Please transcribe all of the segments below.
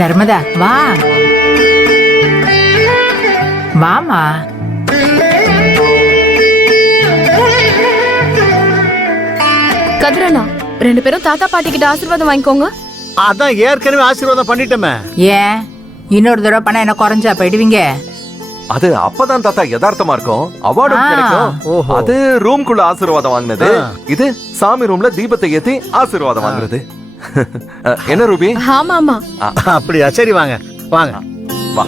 நர்மதா வா, வாமா. கதிரண்ணா, 2 பேரும் தாத்தா பாட்டி கிட்ட ஆசீர்வாதம் வாங்கிக்கோங்க. அதான் ஏற்கனவே ஆசீர்வாதம் பண்ணிட்டோமே. ஏன் இன்னொரு தடவை பண்ண என்ன குறைஞ்சா போயிடுவீங்க? அது அப்பதான் தாத்தா யதார்த்தமா இருக்கும், அவார்டும் கிடைக்கும். அது ரூம்குள்ள ஆசீர்வாதம் வாங்கினது, இது சாமி ரூம்ல தீபத்தை ஏத்தி ஆசீர்வாதம் வாங்குறது. என்ன ரூபி? ஆமா ஆமா. அப்படியா? சரி வாங்க வாங்க வா.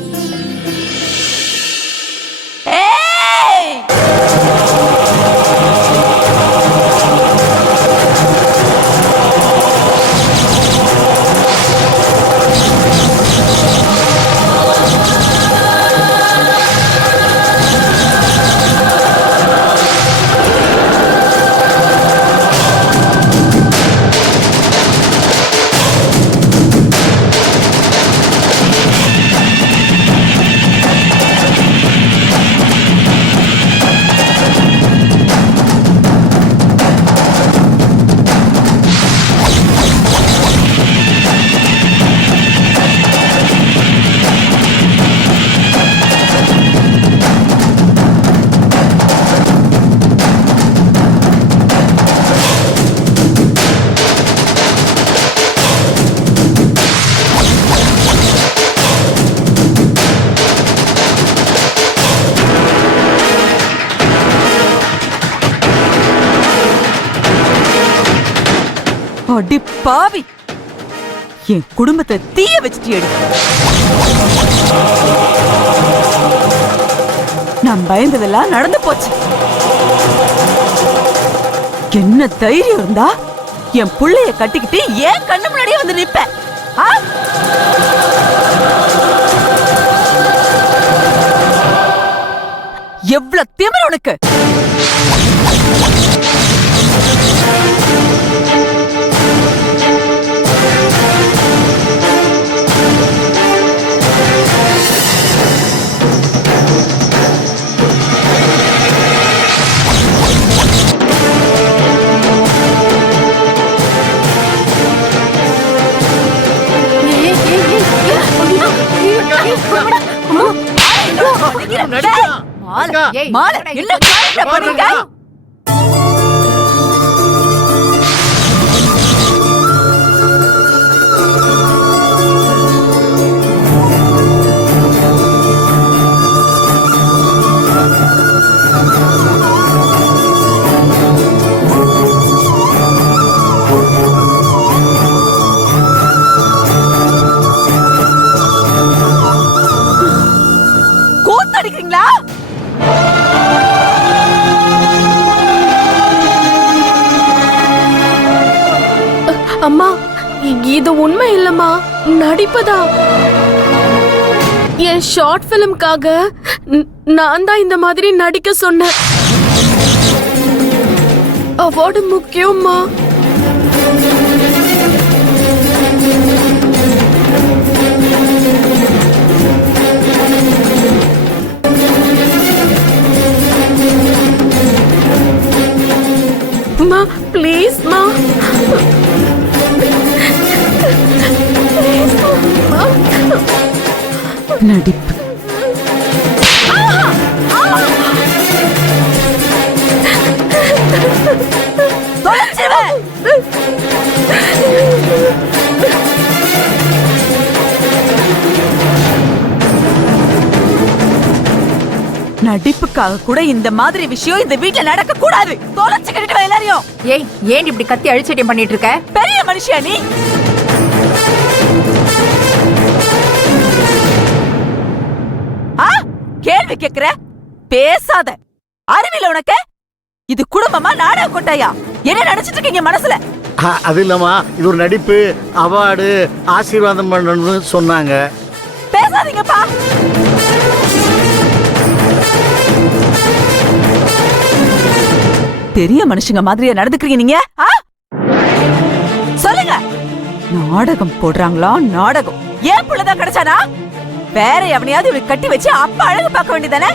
அடி பாவி, என் குடும்பத்தை தீய வச்சுட்டியடி. நான் பயந்ததெல்லாம் நடந்து போச்சு. என்ன தைரியம் இருந்தா என் புள்ளைய கட்டிக்கிட்டு ஏன் கண்ணு முன்னாடியே வந்து நிப்ப? எவ்வளவு திமிரு உனக்கு! மாலை என்ன பண்ணீங்க? கூத்தடிக்கிறீங்களா? அம்மா, இது உண்மை இல்லம்மா, நடிப்பதா. என் ஷார்ட் பிலிம்காக நான் தான் இந்த மாதிரி நடிக்க சொன்னேன். அவார்டு முக்கியம்மா. மா ப்ளீஸ் மா, நடிப்பு நடிப்புக்காக கூட இந்த மாதிரி விஷயம் இந்த வீட்ல நடக்க கூடாது. தொலைச்சுக்கிட்டு எல்லாரையும். ஏய், ஏன் இப்படி கத்தி அழிச்சட்டியம் பண்ணிட்டு இருக்க? பெரிய மனுஷியா நீ? கேள்வி கேக்குற? பேசாத. அறிவில உனக்கு? இது குடும்பமா நாடக கொட்டாயா? என்ன நினைச்சிட்டு இருக்கீங்க மனசுல? அது இல்லம்மா, இது ஒரு நடிப்பு, அவார்டு ஆசீர்வாதம் பண்ணணும்னு சொன்னாங்க. பேசாதீங்கப்பா. பெரிய மனுஷங்க மாதிரியா நடந்துக்கிறீங்க நீங்க? சொல்லுங்க. நாடகம் போடுறாங்களா? நாடகம் ஏன் புள்ளதான் கிடைச்சானா? வேற எவனையாவது இவனுக்கு கட்டி வச்சு அப்ப அழகு பார்க்க வேண்டியதானே?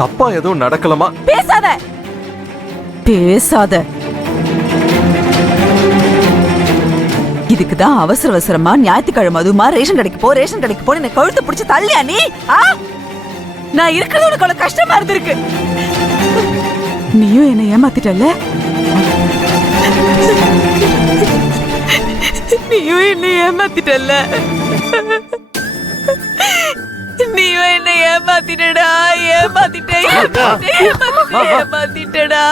தப்பா எதுவும் நடக்கலமா? பேசாத பேசாத. இதுக்குதான் அவசர அவசரமா ஞாயிற்றுக்கிழமை அதுமா ரேஷன் கடைக்கு போ ரேஷன் கடைக்கு போன்னு என்ன கழுத்து பிடிச்சு தள்ளியா நீ? நான் இருக்கிறது உனக்கு அவ்வளவு கஷ்டமா இருந்திருக்கு. நீயும் என்ன ஏமாத்திட்டல்ல? நீயும் என்ன ஏமாத்திட்டல்ல? நீயும் என்ன ஏமாத்திட்டடா, ஏமாத்திட்ட ஏமாத்திட்டடா,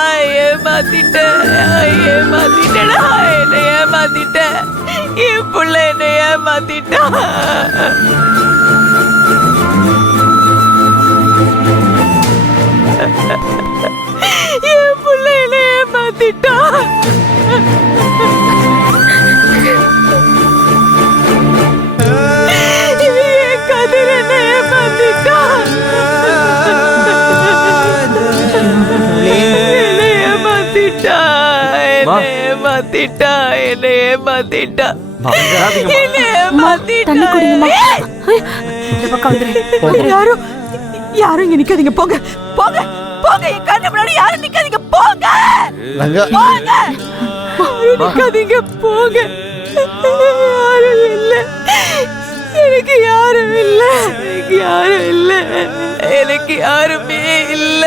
ஏமாத்திட்டடா, என்ன ஏமாத்திட்ட. என் புள்ள என்ன ஏமாத்திட்டா. என் புள்ள என்ன ஏமாத்திட்டா. யாரும் இங்க நிக்காதீங்க, போங்க போங்க போங்க. என் கண்ணு முன்னாடி யாரும் நிக்காதீங்க, போங்க போங்க. நிக்காதீங்க, போங்க. யாரும் இல்ல, எனக்கு யாரும் இல்ல, எனக்கு யாரும் இல்ல, எனக்கு யாருமே இல்ல,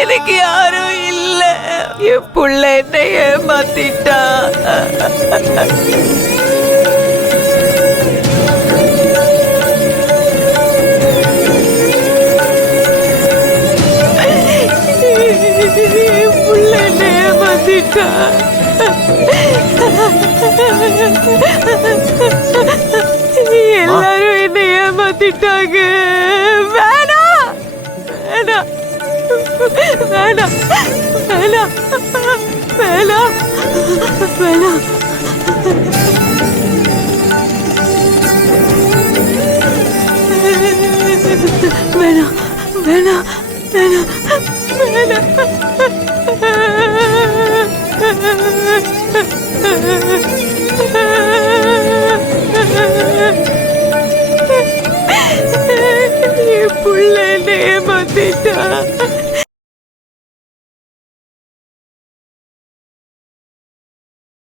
எனக்கு யாரும் இல்ல. என் புள்ள என்ன ஏமாத்திட்டா. என் புள்ள என்ன ஏமாத்திட்டா. எல்லாரும் என்ன ஏமாத்திட்டாங்க. வேணாம் வேணாம் வேணாம் வேணாம் வேணாம் வேணாம். வேணாம் வேணாம் வேணாம் என் புள்ள என்ன ஏமாத்திட்டா.